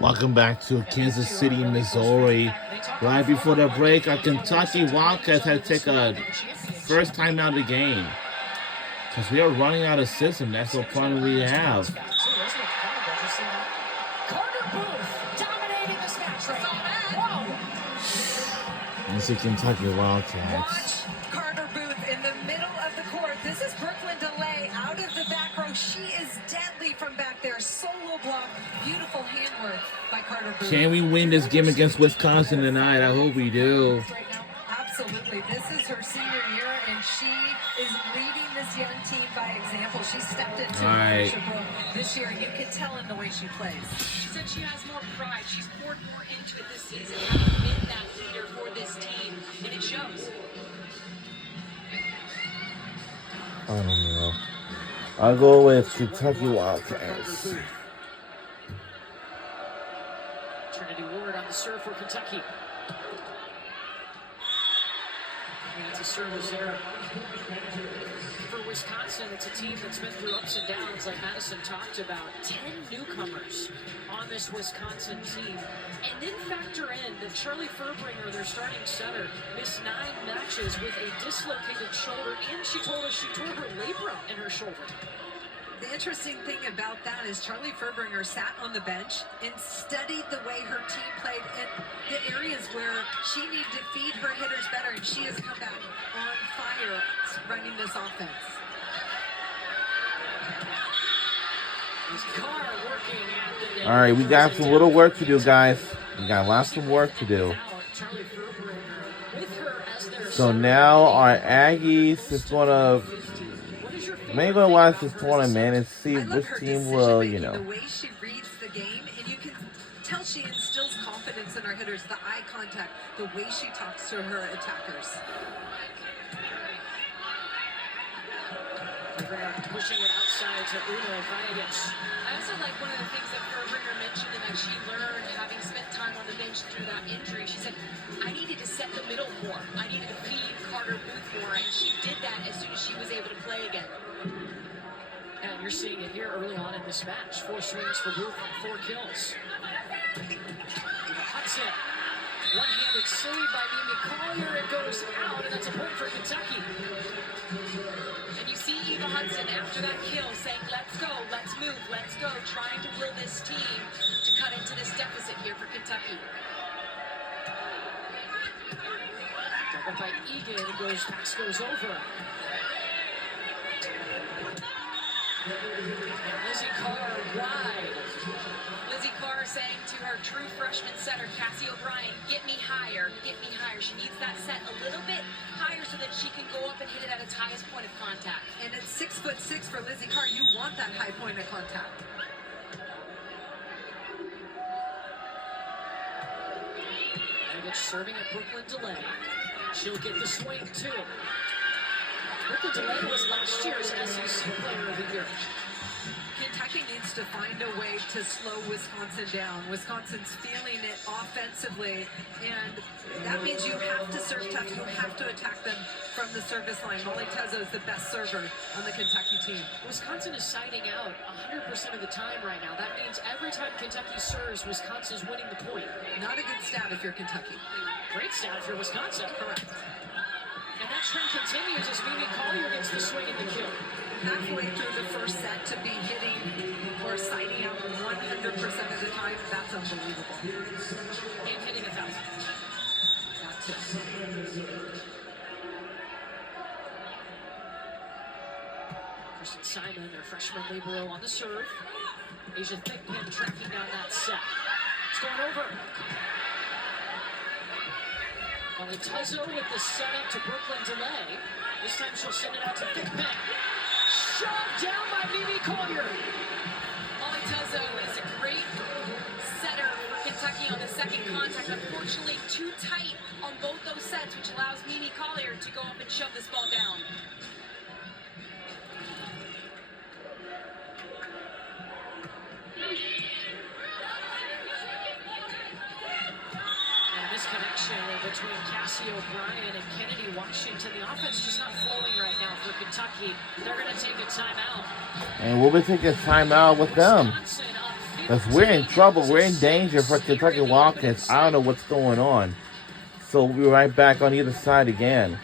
Welcome back to Kansas City, Missouri. Right before the break, our Kentucky Wildcats had to take a first time out of the game. Because we are running out of system. That's the problem we have. This is Kentucky Wildcats. Carter Booth in the middle of the court. This is Brooklyn DeLay out of the back row. She is deadly from back there. Solo block. Beautiful handwork by Carter Booth. Can we win this game against Wisconsin tonight? I hope we do. Absolutely. This is her senior year, and she is leading this young team by example. She stepped into leadership role this year, and you can tell in the way she plays. She said she has more pride. She's poured more into it this season, having been that leader for this team, and it shows. I don't know. I'll go with Kentucky Wildcats. Trinity Ward on the serve for Kentucky. That's a service there. For Wisconsin, it's a team that's been through ups and downs, like Madison talked about. 10 newcomers on this Wisconsin team. And then factor in that Charlie Furbringer, their starting center, missed 9 matches with a dislocated shoulder, and she told us she tore her labrum in her shoulder. The interesting thing about that is Charlie Furbringer sat on the bench and studied the way her team played in the areas where she needed to feed her hitters better, and she has come back on fire running this offense. All right, we got some little work to do, guys. We got lots of work to do. So now our Aggies is going to... Maybe going to watch this tournament and see which team will, you know. The way she reads the game, and you can tell she instills confidence in her hitters, the eye contact, the way she talks to her attackers. Pushing it outside to Uno Vanegas. I also like one of the things that Furbringer mentioned and that she learned having spent time on the bench through that injury. She said, I needed to set the middle more. I needed to feed Carter Booth more, and she did that as soon as she was able to play again. And you're seeing it here early on in this match. 4 swings for Booth, 4 kills. Hudson, one-handed save by Mimi Collier. It goes out, and that's a point for Kentucky. And you see Eva Hudson after that kill saying, let's go, let's move, let's go, trying to will this team to cut into this deficit here for Kentucky. Dug up by Egan, pass goes over. And Lizzie Carr wide. Lizzie Carr saying to her true freshman setter, Cassie O'Brien, get me higher, get me higher. She needs that set a little bit higher so that she can go up and hit it at its highest point of contact. And at 6'6" for Lizzie Carr, you want that high point of contact. And it's serving at Brooklyn DeLay. She'll get the swing too. Brooklyn DeLay was last year's SEC Player of the Year. Kentucky needs to find a way to slow Wisconsin down. Wisconsin's feeling it offensively, and that means you have to serve tough. You have to attack them from the service line. Molly Tezzo is the best server on the Kentucky team. Wisconsin is siding out 100% of the time right now. That means every time Kentucky serves, Wisconsin's winning the point. Not a good stat if you're Kentucky. Great stat for Wisconsin. Correct. And that trend continues as Mimi Collier gets the swing and the kill. Halfway through the first set to be hitting or siding out 100% of the time, that's unbelievable. And hitting 1,000. That's it. Kristen Simon, their freshman libero on the serve. Asia Thigpen tracking down that set. It's going over. Molly Tezzo with the setup to Brooklyn DeLay. This time she'll send it out to Thigpen. Shoved down by Mimi Collier. Molly Tezzo is a great setter for Kentucky on the second contact. Unfortunately, too tight on both those sets, which allows Mimi Collier to go up and shove this ball down. Between Cassie O'Brien and Kennedy Washington. The offense just not flowing right now for Kentucky. They're going to take a timeout. And we'll be taking a timeout with them. Wisconsin up Because we're in trouble. We're in danger for Kentucky Wildcats. I don't know what's going on. So we'll be right back on either side again.